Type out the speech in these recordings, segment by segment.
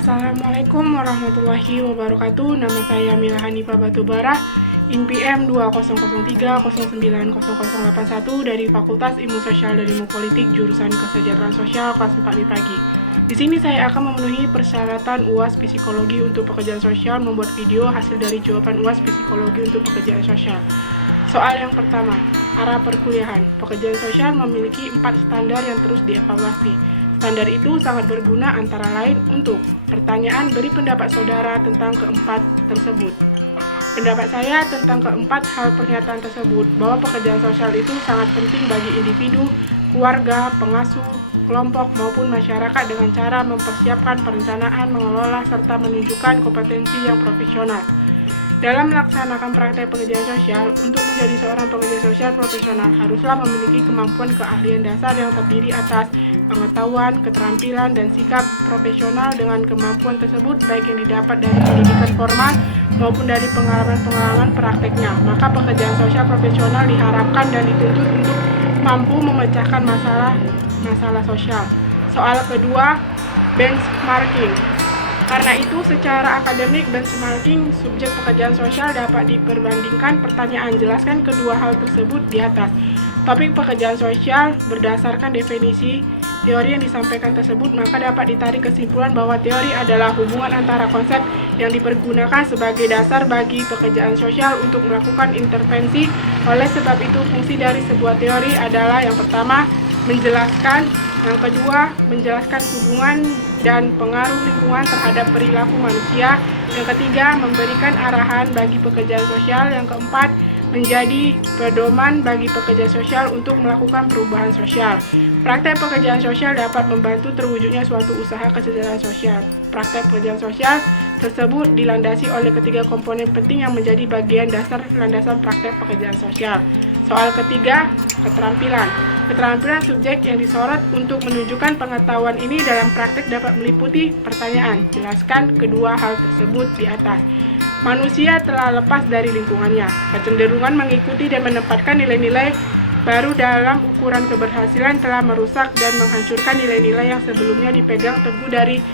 Assalamualaikum warahmatullahi wabarakatuh. Nama saya Mila Hanifah Batubara, INPM 2013090081 dari Fakultas Ilmu Sosial dan Ilmu Politik jurusan Kesejahteraan Sosial kelas 4 pagi. Di sini saya akan memenuhi persyaratan UAS Psikologi untuk pekerjaan sosial, membuat video hasil dari jawaban UAS Psikologi untuk pekerjaan sosial. Soal yang pertama, arah perkuliahan. Pekerjaan sosial memiliki 4 standar yang terus dievaluasi. Standar itu sangat berguna antara lain untuk pertanyaan beri pendapat saudara tentang keempat tersebut. Pendapat saya tentang keempat hal pernyataan tersebut bahwa pekerjaan sosial itu sangat penting bagi individu, keluarga, pengasuh, kelompok maupun masyarakat dengan cara mempersiapkan perencanaan, mengelola, serta menunjukkan kompetensi yang profesional. Dalam melaksanakan praktek pekerjaan sosial, untuk menjadi seorang pekerja sosial profesional haruslah memiliki kemampuan keahlian dasar yang terdiri atas pengetahuan, keterampilan, dan sikap profesional. Dengan kemampuan tersebut, baik yang didapat dari pendidikan formal maupun dari pengalaman-pengalaman prakteknya, maka pekerjaan sosial profesional diharapkan dan dituntut untuk mampu memecahkan masalah sosial. Soal kedua, benchmarking. Karena itu, secara akademik, benchmarking subjek pekerjaan sosial dapat diperbandingkan. Pertanyaan, jelaskan kedua hal tersebut di atas. Topik pekerjaan sosial berdasarkan definisi teori yang disampaikan tersebut, maka dapat ditarik kesimpulan bahwa teori adalah hubungan antara konsep yang dipergunakan sebagai dasar bagi pekerjaan sosial untuk melakukan intervensi. Oleh sebab itu, fungsi dari sebuah teori adalah yang pertama, menjelaskan, yang kedua, menjelaskan hubungan dan pengaruh lingkungan terhadap perilaku manusia, yang ketiga, memberikan arahan bagi pekerjaan sosial, yang keempat, menjadi pedoman bagi pekerja sosial untuk melakukan perubahan sosial. Praktek pekerjaan sosial dapat membantu terwujudnya suatu usaha kesejahteraan sosial. Praktek pekerjaan sosial tersebut dilandasi oleh ketiga komponen penting yang menjadi bagian dasar landasan praktek pekerjaan sosial. Soal ketiga, keterampilan. Keterampilan subjek yang disorot untuk menunjukkan pengetahuan ini dalam praktek dapat meliputi pertanyaan, jelaskan kedua hal tersebut di atas. Manusia telah lepas dari lingkungannya, kecenderungan mengikuti dan menempatkan nilai-nilai baru dalam ukuran keberhasilan telah merusak dan menghancurkan nilai-nilai yang sebelumnya dipegang teguh dari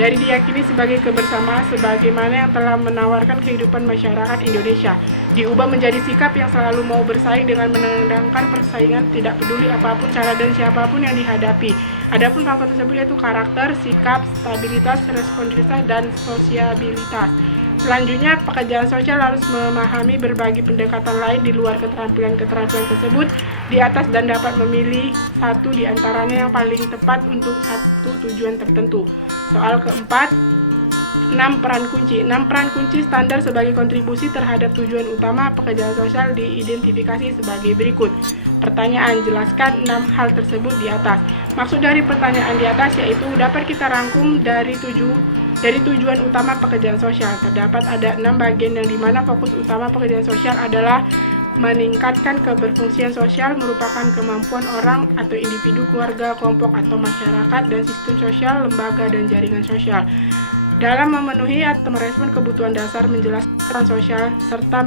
diyakini sebagai kebersamaan sebagaimana yang telah menawarkan kehidupan masyarakat Indonesia, diubah menjadi sikap yang selalu mau bersaing dengan menendangkan persaingan tidak peduli apapun cara dan siapapun yang dihadapi. Adapun faktor tersebut yaitu karakter, sikap, stabilitas, responsivitas, dan sosiabilitas. Selanjutnya, pekerjaan sosial harus memahami berbagai pendekatan lain di luar keterampilan-keterampilan tersebut di atas dan dapat memilih satu di antaranya yang paling tepat untuk satu tujuan tertentu. Soal keempat, 6 peran kunci. 6 peran kunci standar sebagai kontribusi terhadap tujuan utama pekerjaan sosial diidentifikasi sebagai berikut. Pertanyaan, jelaskan 6 hal tersebut di atas. Maksud dari pertanyaan di atas yaitu dapat kita rangkum dari tujuan utama pekerjaan sosial. Terdapat ada 6 bagian yang dimana fokus utama pekerjaan sosial adalah meningkatkan keberfungsian sosial, merupakan kemampuan orang atau individu, keluarga, kelompok atau masyarakat, dan sistem sosial, lembaga, dan jaringan sosial dalam memenuhi atau merespon kebutuhan dasar, menjelaskan sosial, serta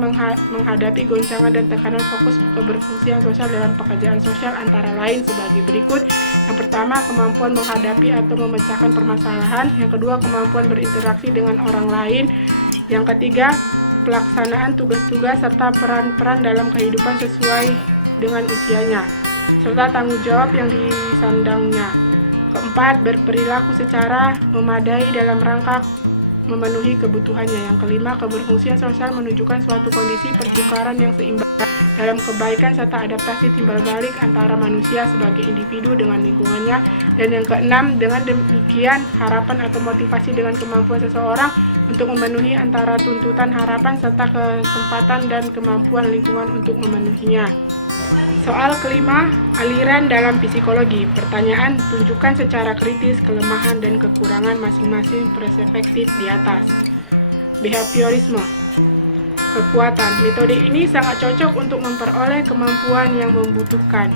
menghadapi goncangan dan tekanan. Fokus keberfungsian sosial dalam pekerjaan sosial antara lain sebagai berikut. Yang pertama, kemampuan menghadapi atau memecahkan permasalahan. Yang kedua, kemampuan berinteraksi dengan orang lain. Yang ketiga, pelaksanaan tugas-tugas serta peran-peran dalam kehidupan sesuai dengan usianya, serta tanggung jawab yang disandangnya. Keempat, berperilaku secara memadai dalam rangka memenuhi kebutuhannya. Yang kelima, keberfungsian sosial menunjukkan suatu kondisi pertukaran yang seimbang dalam kebaikan serta adaptasi timbal balik antara manusia sebagai individu dengan lingkungannya. Dan yang keenam, dengan demikian harapan atau motivasi dengan kemampuan seseorang untuk memenuhi antara tuntutan harapan serta kesempatan dan kemampuan lingkungan untuk memenuhinya. Soal kelima, aliran dalam psikologi. Pertanyaan, tunjukkan secara kritis kelemahan dan kekurangan masing-masing perspektif di atas. Behaviorisme. Kekuatan. Metode ini sangat cocok untuk memperoleh kemampuan yang membutuhkan.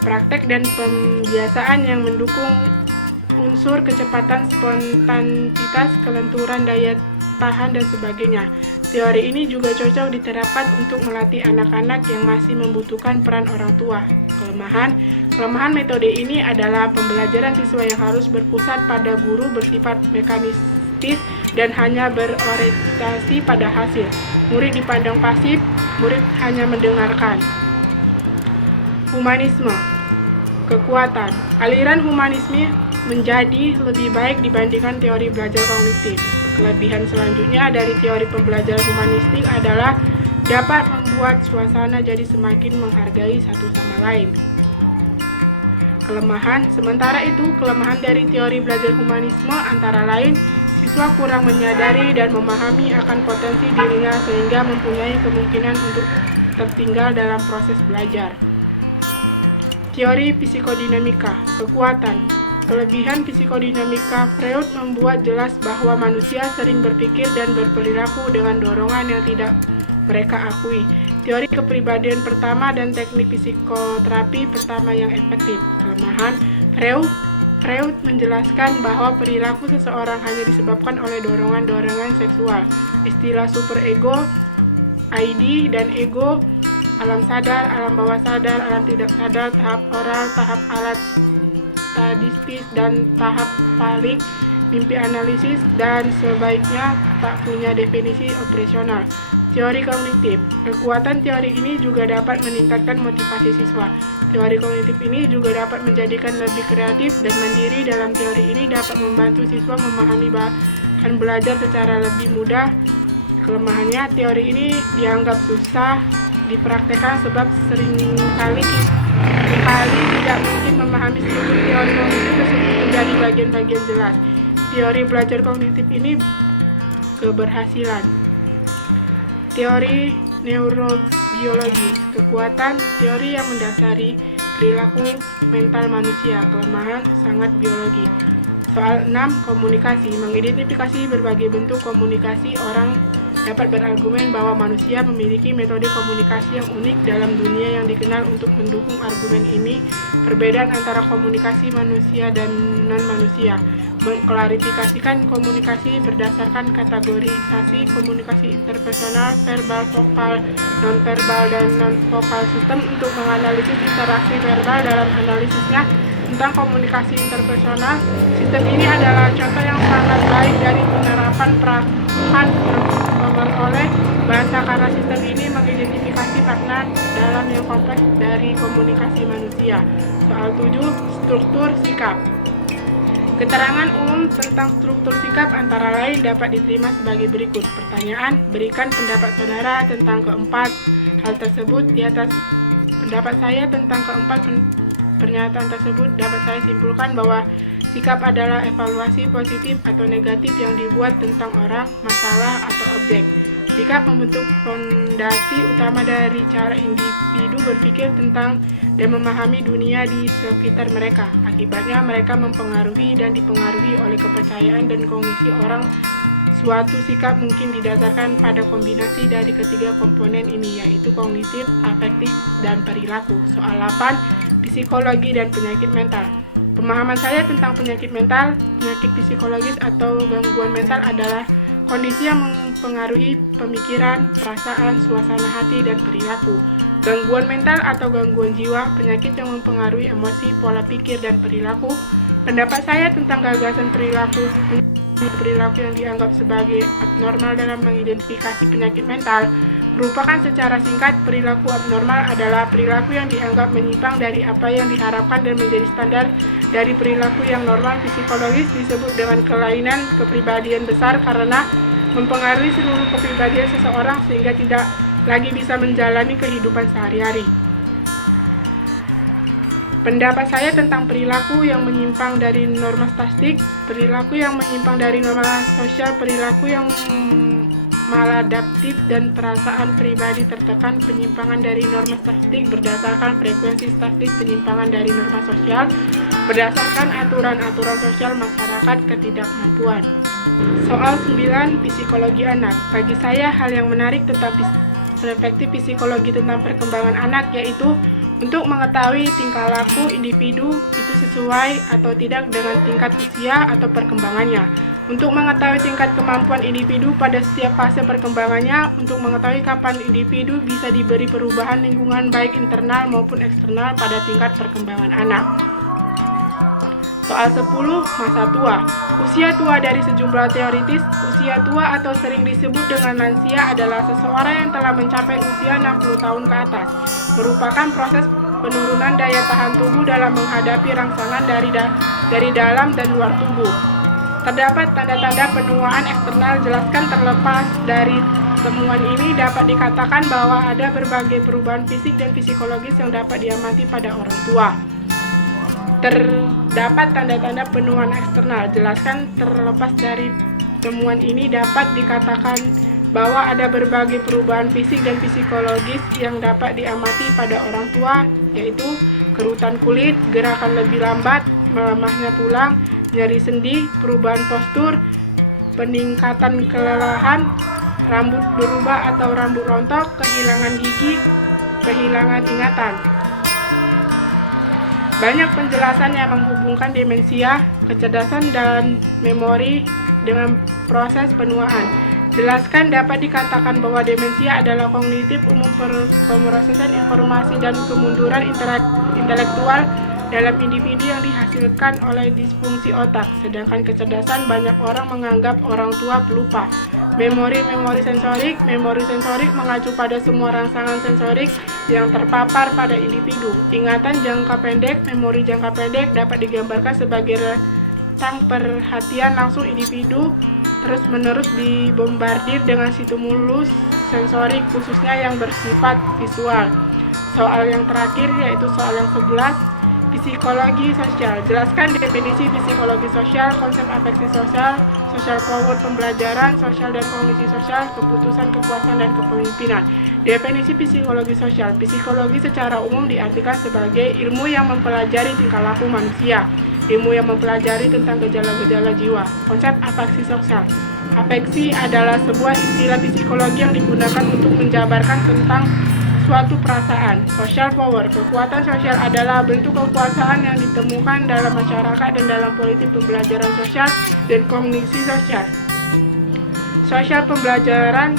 Praktek dan pembiasaan yang mendukung unsur kecepatan, spontanitas, kelenturan, daya tahan, dan sebagainya. Teori ini juga cocok diterapkan untuk melatih anak-anak yang masih membutuhkan peran orang tua. Kelemahan, Kelemahan metode ini adalah pembelajaran siswa yang harus berpusat pada guru, bersifat mekanistis, dan hanya berorientasi pada hasil. Murid dipandang pasif, murid hanya mendengarkan. Humanisme. Kekuatan. Aliran humanisme menjadi lebih baik dibandingkan teori belajar kognitif. Kelebihan selanjutnya dari teori pembelajaran humanistik adalah dapat membuat suasana jadi semakin menghargai satu sama lain. Kelemahan. Sementara itu, kelemahan dari teori belajar humanisme antara lain siswa kurang menyadari dan memahami akan potensi dirinya sehingga mempunyai kemungkinan untuk tertinggal dalam proses belajar. Teori psikodinamika. Kekuatan. Kelebihan psikodinamika Freud membuat jelas bahwa manusia sering berpikir dan berperilaku dengan dorongan yang tidak mereka akui. Teori kepribadian pertama dan teknik psikoterapi pertama yang efektif. Kelemahan. Freud menjelaskan bahwa perilaku seseorang hanya disebabkan oleh dorongan-dorongan seksual. Istilah superego, ID, dan ego, alam sadar, alam bawah sadar, alam tidak sadar, tahap oral, tahap alat sadistis, dan tahap balik, mimpi analisis, dan sebaiknya tak punya definisi operasional. Teori kognitif. Kekuatan teori ini juga dapat meningkatkan motivasi siswa. Teori kognitif ini juga dapat menjadikan lebih kreatif dan mandiri. Dalam teori ini dapat membantu siswa memahami bahan belajar secara lebih mudah. Kelemahannya, teori ini dianggap susah dipraktekkan sebab seringkali tidak mungkin memahami struktur teori kognitif tersebut menjadi bagian-bagian jelas. Teori belajar kognitif ini keberhasilan. Teori neurobiologis. Kekuatan teori yang mendasari perilaku mental manusia. Kelemahan sangat biologi. Soal 6. Komunikasi. Mengidentifikasi berbagai bentuk komunikasi, orang dapat berargumen bahwa manusia memiliki metode komunikasi yang unik dalam dunia yang dikenal. Untuk mendukung argumen ini, perbedaan antara komunikasi manusia dan non-manusia. Mengklarifikasikan komunikasi berdasarkan kategorisasi komunikasi interpersonal, verbal, vokal, non-verbal, dan non-vokal sistem. Untuk menganalisis interaksi verbal dalam analisisnya tentang komunikasi interpersonal, sistem ini adalah contoh yang sangat baik dari penerapan perahan memperoleh bahasa karena sistem ini mengidentifikasi makna dalam yang kompleks dari komunikasi manusia. Soal 7. Struktur sikap. Keterangan umum tentang struktur sikap antara lain dapat diterima sebagai berikut. Pertanyaan, berikan pendapat saudara tentang keempat hal tersebut. Di atas pendapat saya tentang keempat pernyataan tersebut dapat saya simpulkan bahwa sikap adalah evaluasi positif atau negatif yang dibuat tentang orang, masalah, atau objek. Sikap membentuk fondasi utama dari cara individu berpikir tentang dan memahami dunia di sekitar mereka. Akibatnya mereka mempengaruhi dan dipengaruhi oleh kepercayaan dan kognisi orang. Suatu sikap mungkin didasarkan pada kombinasi dari ketiga komponen ini, yaitu kognitif, afektif, dan perilaku. Soal 8. Psikologi dan penyakit mental. Pemahaman saya tentang penyakit mental, penyakit psikologis atau gangguan mental adalah kondisi yang mempengaruhi pemikiran, perasaan, suasana hati, dan perilaku. Gangguan mental atau gangguan jiwa, penyakit yang mempengaruhi emosi, pola pikir, dan perilaku. Pendapat saya tentang gagasan perilaku yang dianggap sebagai abnormal dalam mengidentifikasi penyakit mental merupakan secara singkat, perilaku abnormal adalah perilaku yang dianggap menyimpang dari apa yang diharapkan dan menjadi standar dari perilaku yang normal. Psikologis disebut dengan kelainan kepribadian besar karena mempengaruhi seluruh kepribadian seseorang sehingga tidak lagi bisa menjalani kehidupan sehari-hari. Pendapat saya tentang perilaku yang menyimpang dari norma statistik, perilaku yang menyimpang dari norma sosial, perilaku yang maladaptif, dan perasaan pribadi tertekan. Penyimpangan dari norma statistik berdasarkan frekuensi statistik, penyimpangan dari norma sosial berdasarkan aturan-aturan sosial masyarakat, ketidakmampuan. Soal 9. Psikologi anak. Bagi saya hal yang menarik tentang perspektif psikologi tentang perkembangan anak yaitu untuk mengetahui tingkah laku individu itu sesuai atau tidak dengan tingkat usia atau perkembangannya. Untuk mengetahui tingkat kemampuan individu pada setiap fase perkembangannya, untuk mengetahui kapan individu bisa diberi perubahan lingkungan baik internal maupun eksternal pada tingkat perkembangan anak. Soal 10, masa tua. Usia tua dari sejumlah teoritis. Usia tua atau sering disebut dengan lansia adalah seseorang yang telah mencapai usia 60 tahun ke atas. Merupakan proses penurunan daya tahan tubuh dalam menghadapi rangsangan dari dalam dan luar tubuh. Terdapat tanda-tanda penuaan eksternal. Jelaskan. Terlepas dari temuan ini, dapat dikatakan bahwa ada berbagai perubahan fisik dan psikologis yang dapat diamati pada orang tua. Terdapat tanda-tanda penuaan eksternal. Jelaskan. Terlepas dari temuan ini, dapat dikatakan bahwa ada berbagai perubahan fisik dan psikologis yang dapat diamati pada orang tua, yaitu kerutan kulit, gerakan lebih lambat, melemahnya tulang, nyeri sendi, perubahan postur, peningkatan kelelahan, rambut berubah atau rambut rontok, kehilangan gigi, kehilangan ingatan. Banyak penjelasan yang menghubungkan demensia, kecerdasan, dan memori dengan proses penuaan. Jelaskan. Dapat dikatakan bahwa demensia adalah kognitif umum pemrosesan informasi dan kemunduran intelektual dalam individu yang dihasilkan oleh disfungsi otak. Sedangkan kecerdasan, banyak orang menganggap orang tua pelupa. Memori sensorik. Memori sensorik mengacu pada semua rangsangan sensorik yang terpapar pada individu. Ingatan jangka pendek. Memori jangka pendek dapat digambarkan sebagai rentang perhatian langsung individu terus-menerus dibombardir dengan stimulus sensorik, khususnya yang bersifat visual. Soal yang terakhir yaitu soal yang 11, psikologi sosial. Jelaskan definisi psikologi sosial, konsep afeksi sosial, social power, pembelajaran sosial dan kognisi sosial, keputusan, kekuasaan, dan kepemimpinan. Definisi psikologi sosial. Psikologi secara umum diartikan sebagai ilmu yang mempelajari tingkah laku manusia, ilmu yang mempelajari tentang gejala-gejala jiwa. Konsep afeksi sosial. Afeksi adalah sebuah istilah psikologi yang digunakan untuk menjabarkan tentang suatu perasaan. Social power. Kekuatan sosial adalah bentuk kekuasaan yang ditemukan dalam masyarakat dan dalam politik pembelajaran sosial dan kognisi sosial. Sosial pembelajaran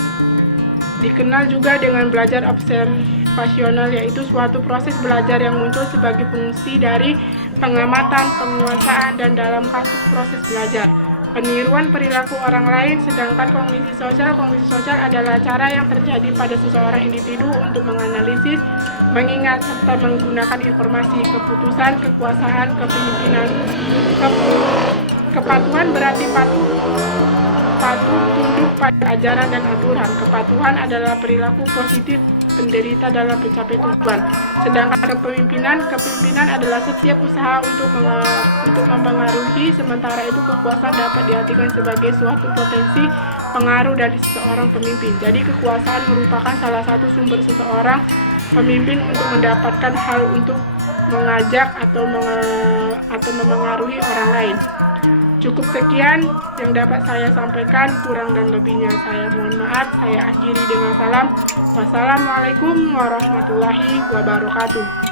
dikenal juga dengan belajar observasional, yaitu suatu proses belajar yang muncul sebagai fungsi dari pengamatan, penguasaan, dan dalam kasus proses belajar, peniruan perilaku orang lain. Sedangkan kognisi sosial adalah cara yang terjadi pada seseorang individu untuk menganalisis, mengingat, serta menggunakan informasi, keputusan, kekuasaan, kepemimpinan. Kepatuhan berarti patuh tunduk pada ajaran dan aturan. Kepatuhan adalah perilaku positif penderita dalam mencapai tujuan. Sedangkan kepemimpinan adalah setiap usaha untuk mempengaruhi. Sementara itu kekuasaan dapat diartikan sebagai suatu potensi pengaruh dari seseorang pemimpin. Jadi kekuasaan merupakan salah satu sumber seseorang pemimpin untuk mendapatkan hal untuk mengajak atau memengaruhi orang lain. Cukup sekian yang dapat saya sampaikan, kurang dan lebihnya saya mohon maaf. Saya akhiri dengan salam. Wassalamualaikum warahmatullahi wabarakatuh.